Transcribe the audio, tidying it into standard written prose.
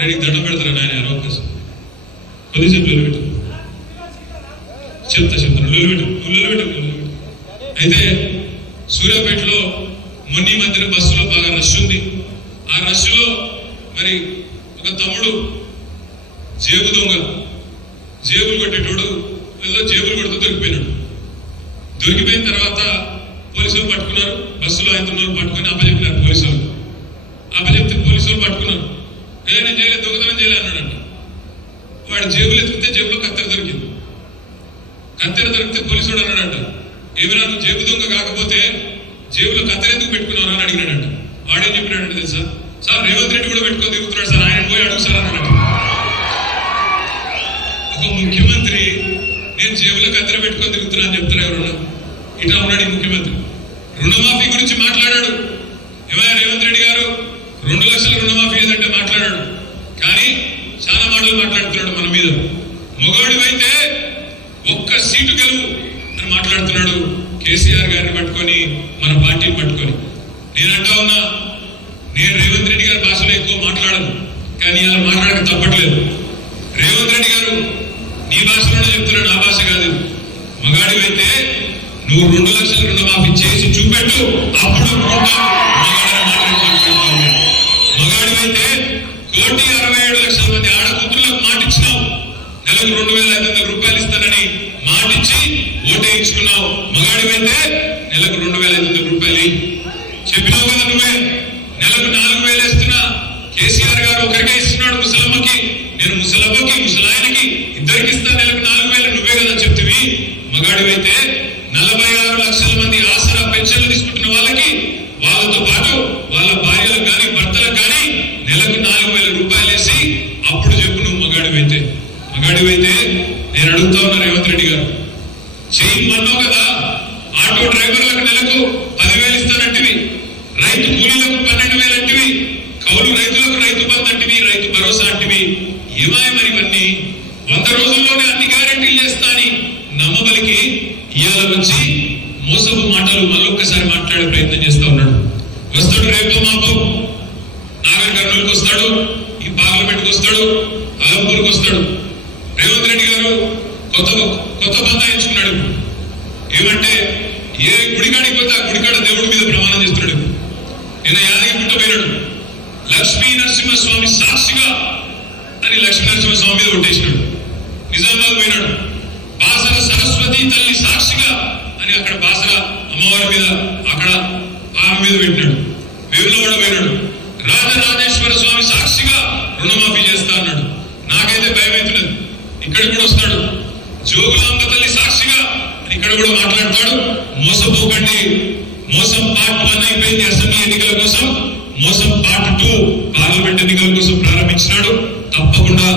Ready దండం పెడతారా నాయన అవకాశం కొద్దిసేపు పెట్టు చెప్తాను. అయితే సూర్యాపేటలో మొన్నీ మధ్యన బస్సులో బాగా రష్ ఉంది. ఆ రష్లో మరి ఒక తమ్ముడు జేబు దొంగ, జేబులు కొట్టేటోడు ఏదో జేబులు కొడుతూ దొరికిపోయినాడు. దొరికిపోయిన తర్వాత పోలీసులు పట్టుకున్నారు. బస్సులో ఆయన పట్టుకుని అప్పచెప్పినారు పోలీసులు. అప్పచెప్తే పోలీసులు పట్టుకున్నారు. నేను చేయలేదు, దొంగతనం చేయలే అన్నాడంట. వాడు జేబులు ఎత్తుకుంటే జేబులో కత్తెర దొరికింది. కత్తెర దొరికితే పోలీసుడు అన్నాడంట, ఏమైనా నువ్వు జేబు దొంగ కాకపోతే జేబులో కత్తెర ఎందుకు పెట్టుకున్నావు అని అడిగినాడంట. వాడేం చెప్పినాడంటే తెలుసా, సార్ రేవంత్ రెడ్డి కూడా పెట్టుకొని దిగుతున్నాడు సార్, ఆయన పోయి అడుగు సార్ అన్నాడంట. ఒక ముఖ్యమంత్రి నేను జేబులో కత్తెర పెట్టుకొని దిగుతున్నా అని చెప్తారా ఎవరన్నా? ఇట్లా ఉన్నాడు ఈ ముఖ్యమంత్రి. రుణమాఫీ గురించి మాట్లాడాడు. ఏమైనా రేవంత్ రెడ్డి గారు 2 లక్షల రుణమాఫీ ఏదంటే మాట్లాడాడు. కానీ చాలా మాటలు మాట్లాడుతున్నాడు మన మీద. మగవాడివైతే ఒక్క సీటు గెలువు అని మాట్లాడుతున్నాడు కేసీఆర్ గారిని పట్టుకొని, మన పార్టీని పట్టుకొని. నేనంటా ఉన్నా, నేను రేవంత్ రెడ్డి గారి భాషలో ఎక్కువ మాట్లాడను, కానీ అలా మాట్లాడక తప్పట్లేదు. రేవంత్ రెడ్డి గారు నీ భాషలోనే చెప్తున్నాడు, నా భాష కాదు. మగాడివైతే నువ్వు 2 లక్షల రుణమాఫీ చేసి చూపెట్టు, అప్పుడు మగాడివైతే 1,67,00,000 మంది ఆడకూతురులకు మాటిచ్చినావు. నెలకు 2,500 రూపాయలు ఇస్తానని మాటిచ్చి ఓటేయించుకున్నావు. మగాడివైతే నెలకు 2,500 రూపాయలు చెప్పినావు కదా నువ్వే. నెలకు 4,000 వేస్తున్నా కేసీఆర్ గారు ఒకరికే ఇస్తున్నాడు ముసలమ్మకి, నేను ముసలమ్మకి ముసలాయనకి ఇద్దరికి ఇస్తాను నెలకు 4,000 నువ్వే కదా చెప్తివి. మగాడివైతే 46 లక్షల మంది ఆసరా పెన్షన్లు తీసుకుంటున్న వాళ్ళకి, వాళ్ళతో పాటు వాళ్ళ భార్యలకు కానీ భర్తలకు కానీ నెలకు 4,000 రూపాయలు వేసి అప్పుడు చెప్పు నువ్వు మగాడివైతే. మగాడివైతే నేను అడుగుతా ఉన్నా రేవంత్ రెడ్డి గారు, చేయమన్నావు కదా, ఆటో డ్రైవర్లకు నెలకు 10,000 ఇస్తానంటివి, రైతు కూలీలకు 12,000 అంటివి, కౌలు రైతులకు రైతు బంధు అంటివి, రైతు భరోసా అంటివి. ఏమాయ మరి ఇవన్నీ 100 రోజుల్లోనే అన్ని గ్యారెంటీలు చేస్తా అని నమ్మబలికి ఇవాళ వచ్చి మోసపు మాటలు మళ్ళొక్కసారి మాట్లాడే ప్రయత్నం చేస్తా ఉన్నాడు. వస్తాడు రేపు మాపో నాగర్ కర్నూలుకి వస్తాడు, ఈ పార్లమెంట్కి వస్తాడు, అలంపూర్కి వస్తాడు. రేవంత్ రెడ్డి గారు కొత్త బంధాయించుకున్నాడు. ఏమంటే ఏ గుడికాడికి పోతే ఆ గుడికాడ దేవుడి మీద ప్రమాణం చేస్తున్నాడు. ఈయన యాదగిరి పుట్టపోయినాడు, లక్ష్మీ నరసింహస్వామి సాక్షిగా అని లక్ష్మీ నరసింహస్వామి మీద కొట్టేసినాడు. నిజామాబాద్ పోయినాడు, బాసర సరస్వతి తల్లి సాక్షిగా అని అక్కడ బాసర అమ్మవారి మీద అక్కడ ఆమె మీద పెట్టినాడు. వేములవాడ పోయినాడు, రాజరాజేశ్వర స్వామి సాక్షిగా రుణమాఫీ చేస్తా అన్నాడు. నాకైతే భయం అవుతున్నది. ఇక్కడ కూడా వస్తాడు, జోగులాంబ తల్లి సాక్షిగా అని ఇక్కడ కూడా మాట్లాడతాడు. మోసపోకండి, మోసం పార్ట్ 1 అయిపోయింది అసెంబ్లీ ఎన్నికల కోసం, మోసం పార్ట్ 2 పార్లమెంట్ ఎన్నికల కోసం ప్రారంభించినాడు. తప్పకుండా